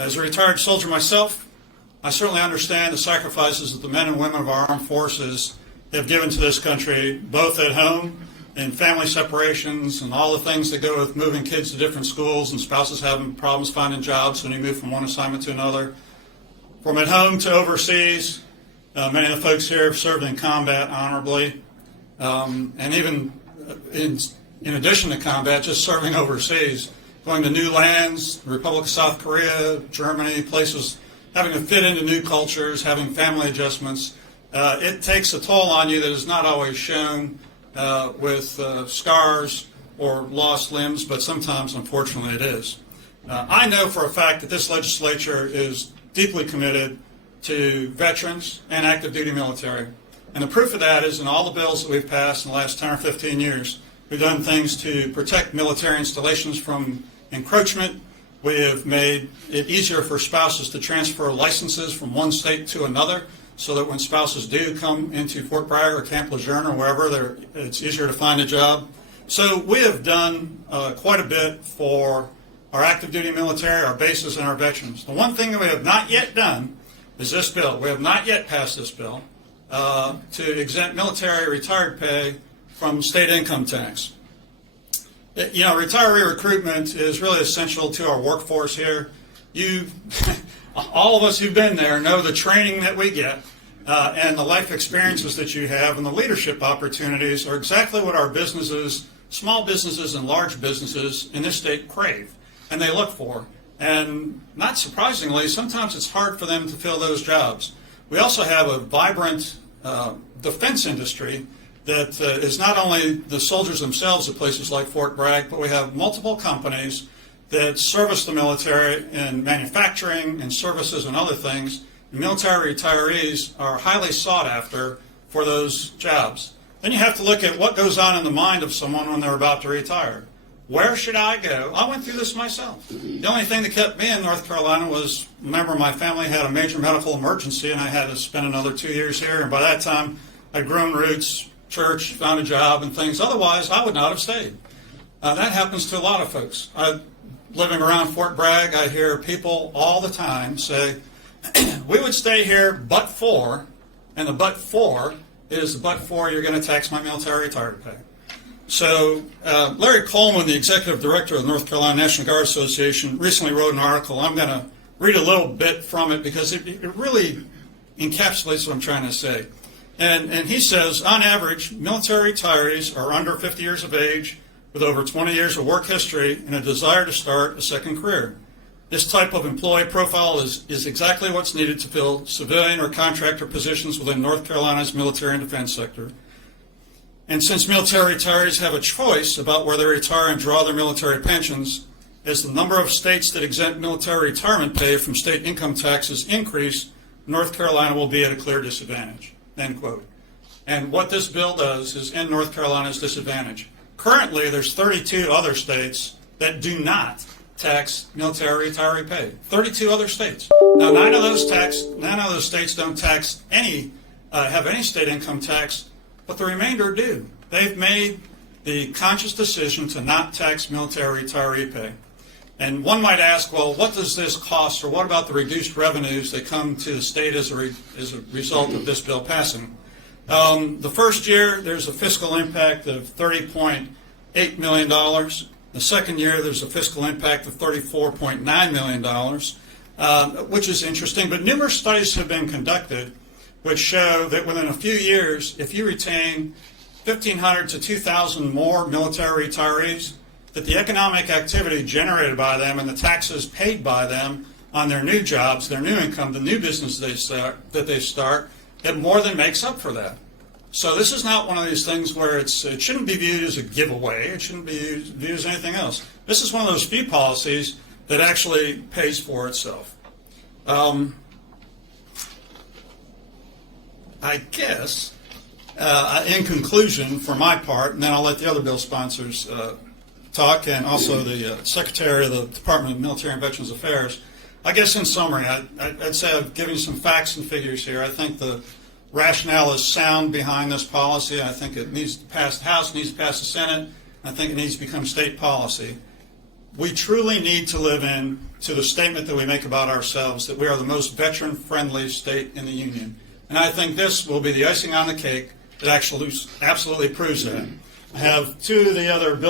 As a retired soldier myself, I certainly understand the sacrifices that the men and women of our armed forces have given to this country, both at home and family separations and all the things that go with moving kids to different schools and spouses having problems finding jobs when you move from one assignment to another. From at home to overseas, many of the folks here have served in combat honorably, and even in addition to combat, just serving overseas, going to new lands, the Republic of South Korea, Germany, places, having to fit into new cultures, having family adjustments. It takes a toll on you that is not always shown with scars or lost limbs, but sometimes, unfortunately, it is. I know for a fact that this legislature is deeply committed to veterans and active duty military. And the proof of that is in all the bills that we've passed in the last 10 or 15 years. We've done things to protect military installations from encroachment. We have made it easier for spouses to transfer licenses from one state to another so that when spouses do come into Fort Bragg or Camp Lejeune or wherever, it's easier to find a job. So we have done quite a bit for our active duty military, our bases, and our veterans. The one thing that we have not yet done is this bill. We have not yet passed this bill to exempt military retired pay from state income tax. You know, retiree recruitment is really essential to our workforce here. All of us who've been there know the training that we get and the life experiences that you have and the leadership opportunities are exactly what our businesses, small businesses and large businesses in this state crave and they look for. And not surprisingly, sometimes it's hard for them to fill those jobs. We also have a vibrant defense industry that is not only the soldiers themselves at places like Fort Bragg, but we have multiple companies that service the military in manufacturing and services and other things. Military retirees are highly sought after for those jobs. Then you have to look at what goes on in the mind of someone when they're about to retire. Where should I go? I went through this myself. The only thing that kept me in North Carolina was, remember, my family had a major medical emergency and I had to spend another 2 years here. And by that time, I'd grown roots, church, found a job and things. Otherwise, I would not have stayed. That happens to a lot of folks. Living around Fort Bragg, I hear people all the time say, we would stay here but for, and the but for is the but for you're going to tax my military retirement pay. So Larry Coleman, the executive director of the North Carolina National Guard Association, recently wrote an article. I'm going to read a little bit from it because it really encapsulates what I'm trying to say. And he says, on average, military retirees are under 50 years of age with over 20 years of work history and a desire to start a second career. This type of employee profile is exactly what's needed to fill civilian or contractor positions within North Carolina's military and defense sector. And since military retirees have a choice about where they retire and draw their military pensions, as the number of states that exempt military retirement pay from state income taxes increase, North Carolina will be at a clear disadvantage, end quote. And what this bill does is end North Carolina's disadvantage. Currently, there's 32 other states that do not tax military retiree pay. 32 other states. Now, none of those states don't tax have any state income tax, but the remainder do. They've made the conscious decision to not tax military retiree pay. And one might ask, well, what does this cost, or what about the reduced revenues that come to the state as a result of this bill passing? The first year, there's a fiscal impact of $30.8 million. The second year, there's a fiscal impact of $34.9 million, which is interesting. But numerous studies have been conducted which show that within a few years, if you retain 1,500 to 2,000 more military retirees, that the economic activity generated by them and the taxes paid by them on their new jobs, their new income, the new business that they start, it more than makes up for that. So this is not one of these things where it shouldn't be viewed as a giveaway. It shouldn't be viewed as anything else. This is one of those few policies that actually pays for itself. I guess, in conclusion, for my part, and then I'll let the other bill sponsors talk, and also the Secretary of the Department of Military and Veterans Affairs. I guess in summary, I'd say I've given you some facts and figures here. I think the rationale is sound behind this policy. I think it needs to pass the House, it needs to pass the Senate. I think it needs to become state policy. we truly need to live in to the statement that we make about ourselves, that we are the most veteran-friendly state in the Union. And I think this will be the icing on the cake that actually absolutely proves that. I have two of the other bills